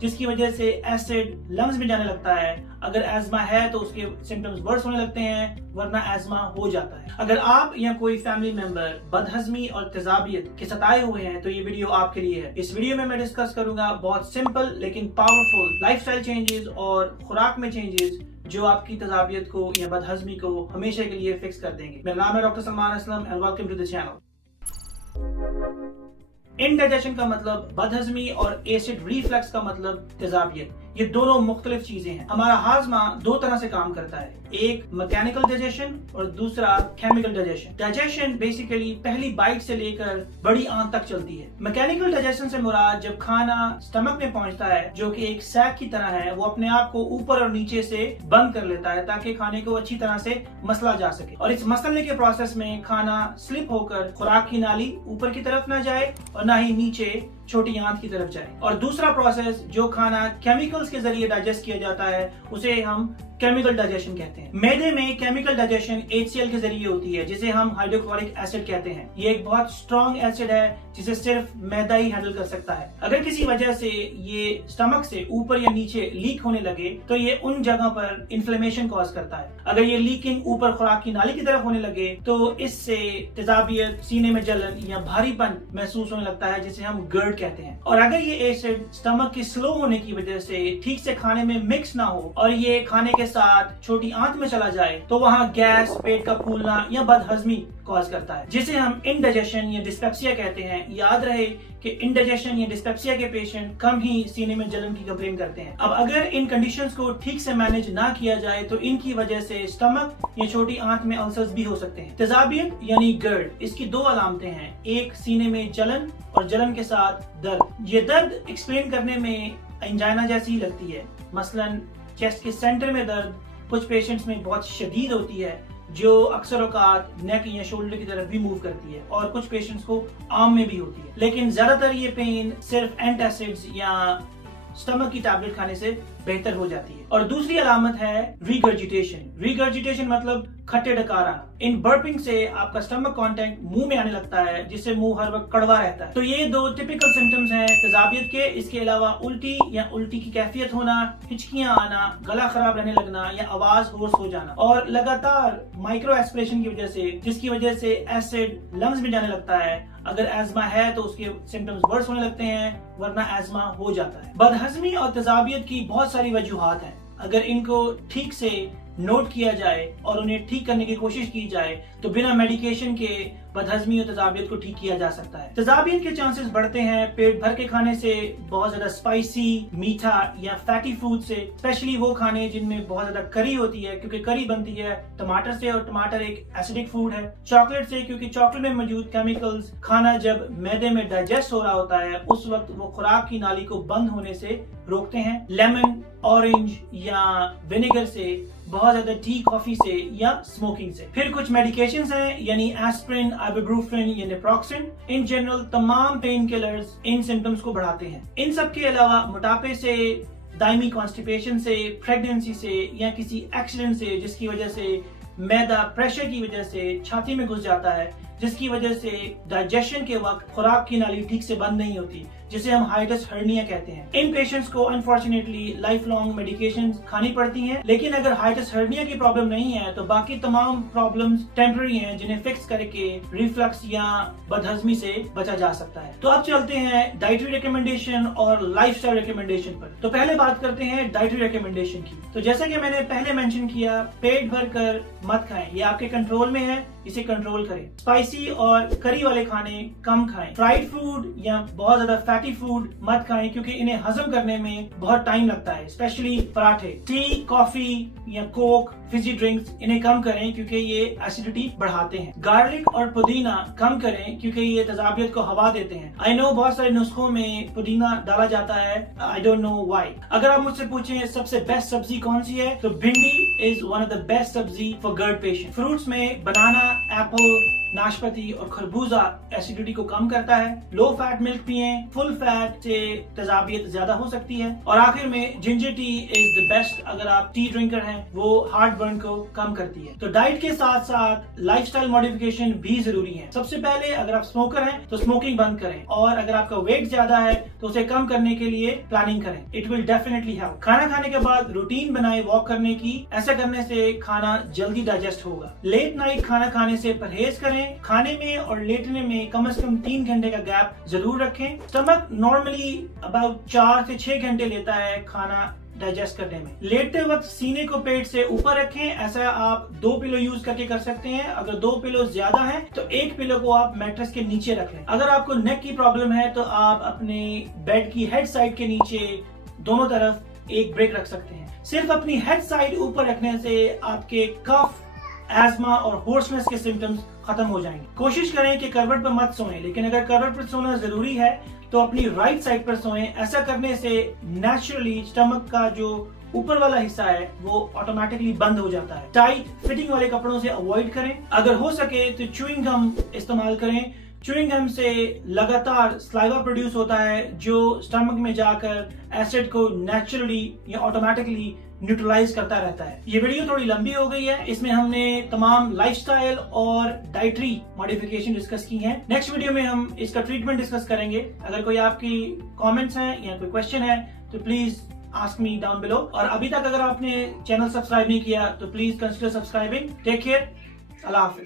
जिसकी वजह से एसिड लंग्स में जाने लगता है। अगर एज़मा है तो उसके सिम्टम्स वर्स होने लगते हैं, वरना एज़मा हो जाता है। अगर आप या कोई फैमिली मेंबर बदहजमी और तेजाबियत के सताए हुए हैं तो ये वीडियो आपके लिए है। इस वीडियो में मैं डिस्कस करूंगा बहुत सिंपल लेकिन पावरफुल लाइफस्टाइल चेंजेस और खुराक में चेंजेस जो आपकी तेजाबियत को या बदहजमी को हमेशा के लिए फिक्स कर देंगे। मेरा नाम है doctor Salman Aslam and welcome to the channel. Indigestion का मतलब बदहजमी और एसिड रिफ्लक्स का मतलब तेजाबियत, ये दोनों मुख्तलिफ चीजें हैं। हमारा हाजमा दो तरह से काम करता है, एक मैकेनिकल डाइजेशन और दूसरा केमिकल डाइजेशन। डाइजेशन बेसिकली पहली बाइट से लेकर बड़ी आंत तक चलती है। मैकेनिकल डाइजेशन से मुराद जब खाना स्टमक में पहुंचता है, जो कि एक सैक की तरह है, वो अपने आप को ऊपर और नीचे से बंद कर लेता है ताकि खाने को अच्छी तरह से मसला जा सके। और इस मसलने के प्रोसेस में खाना स्लिप होकर खुराक की नाली ऊपर की तरफ ना जाए और ना ही नीचे छोटी आंत की तरफ जाए। और दूसरा प्रोसेस जो खाना केमिकल्स के जरिए डाइजेस्ट किया जाता है उसे हम केमिकल डाइजेशन कहते हैं। मैदे में केमिकल डाइजेशन HCl के जरिए होती है, जिसे हम हाइड्रोक्लोरिक एसिड कहते हैं। ये एक बहुत स्ट्रॉन्ग एसिड है जिसे सिर्फ मैदा ही हैंडल कर सकता है। अगर किसी वजह से ये स्टमक से ऊपर या नीचे लीक होने लगे तो ये उन जगह पर इन्फ्लेमेशन कॉज करता है। अगर ये लीकिंग ऊपर खुराक की नाली की तरफ होने लगे तो इससे तेजाबियत, सीने में जलन या भारीपन महसूस होने लगता है, जिसे हम गर्ड कहते हैं। और अगर ये एसिड स्टमक की स्लो होने की वजह से ठीक से खाने में मिक्स ना हो और ये खाने के साथ छोटी आंत में चला जाए तो वहाँ गैस, पेट का फूलना या बदहजमी कॉज करता है, जिसे हम इंडाइजेशन या डिस्पेप्सिया कहते हैं। याद रहे कि इंडाइजेशन या डिस्पेप्सिया के पेशेंट कम ही सीने में जलन की कंप्लेन करते हैं। अब अगर इन कंडीशंस को ठीक से मैनेज ना किया जाए तो इनकी वजह से स्टमक या छोटी आंत में अल्सर्स भी हो सकते हैं। तेजाबियत यानी गर्ड, इसकी दो अलामतें हैं, एक सीने में जलन और जलन के साथ दर्द। ये दर्द एक्सप्लेन करने में एंजाइना जैसी ही लगती है, मसलन चेस्ट के सेंटर में दर्द कुछ पेशेंट्स में बहुत शदीद होती है, जो अक्सर औकात नेक या शोल्डर की तरफ भी मूव करती है, और कुछ पेशेंट्स को आर्म में भी होती है। लेकिन ज्यादातर ये पेन सिर्फ एंटासिड्स या स्टमक की टैबलेट खाने से बेहतर हो जाती है। और दूसरी अलामत है रिगर्जिटेशन। रिगर्जिटेशन मतलब खट्टे डकार आना। इन बर्पिंग से आपका स्टमक कंटेंट मुंह में आने लगता है, जिससे मुंह हर वक्त कड़वा रहता है। तो ये दो टिपिकल सिम्टम्स हैं तेजाबियत के। इसके अलावा उल्टी या उल्टी की कैफियत होना, हिचकियां आना, गला खराब रहने लगना या आवाज होर्स हो जाना, और लगातार माइक्रो एस्पिरेशन की वजह से, जिसकी वजह से एसिड लंग्स में जाने लगता है। अगर एज़मा है तो उसके सिम्टम्स वर्स होने लगते हैं, वरना एज़मा हो जाता है। बदहजमी और तेजाबियत की बहुत सारी वजूहात हैं। अगर इनको ठीक से नोट किया जाए और उन्हें ठीक करने की कोशिश की जाए तो बिना मेडिकेशन के बदहजमी और तेजाबियत को ठीक किया जा सकता है। तेजाबियत के चांसेस बढ़ते हैं पेट भर के खाने से, बहुत ज्यादा स्पाइसी, मीठा या फैटी फूड से, स्पेशली वो खाने जिनमें बहुत ज्यादा करी होती है, क्योंकि करी बनती है टमाटर से और टमाटर एक एसिडिक फूड है। चॉकलेट से, क्योंकि चॉकलेट में मौजूद केमिकल्स खाना जब मैदे में डाइजेस्ट हो रहा होता है उस वक्त वो खुराक की नाली को बंद होने से रोकते हैं। लेमन, ऑरेंज या विनेगर से, बहुत ज्यादा टी, कॉफी से या स्मोकिंग से। फिर कुछ मेडिकेशंस हैं, यानी एस्प्रिन, आइबुप्रोफेन या नेप्रोक्सिन। इन जनरल तमाम पेन किलर्स इन सिम्टम्स को बढ़ाते हैं। इन सब के अलावा मोटापे से, दायमी कॉन्स्टिपेशन से, प्रेगनेंसी से या किसी एक्सीडेंट से जिसकी वजह से मैदा प्रेशर की वजह से छाती में घुस जाता है, जिसकी वजह से डाइजेशन के वक्त खुराक की नाली ठीक से बंद नहीं होती, जिसे हम हाइटस हर्निया कहते हैं। इन पेशेंट्स को अनफॉर्चुनेटली लाइफ लॉन्ग मेडिकेशंस खानी पड़ती हैं। लेकिन अगर हाइटस हर्निया की प्रॉब्लम नहीं है तो बाकी तमाम प्रॉब्लम्स टेम्पररी हैं, जिन्हें फिक्स करके रिफ्लक्स या बदहजमी से बचा जा सकता है। तो अब चलते हैं डाइटरी रिकमेंडेशन और लाइफस्टाइल रिकमेंडेशन पर। तो पहले बात करते हैं डाइटरी रिकमेंडेशन की। तो जैसा कि मैंने पहले मेंशन किया, पेट भर कर मत खाएं, ये आपके कंट्रोल में है, इसे कंट्रोल करें। स्पाइसी और करी वाले खाने कम खाएं। फ्राइड फूड या बहुत ज्यादा फैटी फूड मत खाएं, क्योंकि इन्हें हजम करने में बहुत टाइम लगता है, स्पेशली पराठे। टी, कॉफी या कोक, फिजी ड्रिंक्स, इन्हें कम करें क्योंकि ये एसिडिटी बढ़ाते हैं। गार्लिक और पुदीना कम करें क्योंकि ये तेजाबियत को हवा देते हैं। आई नो बहुत सारे नुस्खों में पुदीना डाला जाता है, आई डोंट नो व्हाई। अगर आप मुझसे पूछें सबसे बेस्ट सब्जी कौन सी है तो भिंडी is one of the best सब्जी फॉर गर्ड पेशेंट। फ्रूट्स में बनाना, एप्पल, नाशपाती और खरबूजा एसिडिटी को कम करता है। लो फैट मिल्क पिएं, फुल फैट से तेजाबियत ज्यादा हो सकती है। और आखिर में ginger tea is the best अगर आप टी ड्रिंकर हैं। वो हार्ट फैट बर्न को कम करती है। तो डाइट के साथ साथ लाइफस्टाइल मॉडिफिकेशन भी जरूरी है। सबसे पहले अगर आप स्मोकर हैं तो स्मोकिंग बंद करें, और अगर आपका वेट ज्यादा है तो उसे कम करने के लिए प्लानिंग करें। It will definitely help. खाना खाने के बाद रूटीन बनाए वॉक करने की। ऐसा करने से खाना जल्दी डाइजेस्ट होगा। लेट नाइट खाना खाने से परहेज करें। खाने में और लेटने में कम से कम 3 घंटे का गैप जरूर रखें। स्टमक नॉर्मली अबाउट 4 से 6 घंटे लेता है खाना डाइजेस्ट करने में। लेटते वक्त सीने को पेट से ऊपर रखें। ऐसा आप 2 पिलो यूज करके कर सकते हैं। अगर 2 पिलो ज्यादा है तो 1 पिलो को आप मैट्रेस के नीचे रख लें। अगर आपको नेक की प्रॉब्लम है तो आप अपने बेड की हेड साइड के नीचे दोनों तरफ एक ब्रेक रख सकते हैं। सिर्फ अपनी हेड साइड ऊपर रखने से आपके कफ, एस्मा और होर्सनेस के सिम्टम्स खत्म हो जाएंगे। कोशिश करें कि करवट पर मत सोएं, लेकिन अगर करवट पर सोना जरूरी है तो अपनी राइट साइड पर सोएं। ऐसा करने से नेचुरली स्टमक का जो ऊपर वाला हिस्सा है वो ऑटोमेटिकली बंद हो जाता है। टाइट फिटिंग वाले कपड़ों से अवॉइड करें। अगर हो सके तो च्यूइंग गम इस्तेमाल करें। च्यूइंग गम से लगातार स्लाइवा प्रोड्यूस होता है जो स्टमक में जाकर एसिड को नेचुरली या ऑटोमेटिकली न्यूट्रलाइज करता रहता है। ये वीडियो थोड़ी लंबी हो गई है। इसमें हमने तमाम लाइफस्टाइल और डाइटरी मॉडिफिकेशन डिस्कस की हैं। नेक्स्ट वीडियो में हम इसका ट्रीटमेंट डिस्कस करेंगे। अगर कोई आपकी कमेंट्स हैं या कोई क्वेश्चन है तो please ask me down below. और अभी तक अगर आपने चैनल सब्सक्राइब नहीं किया तो please consider subscribing. Take care. अल्लाह हाफिज।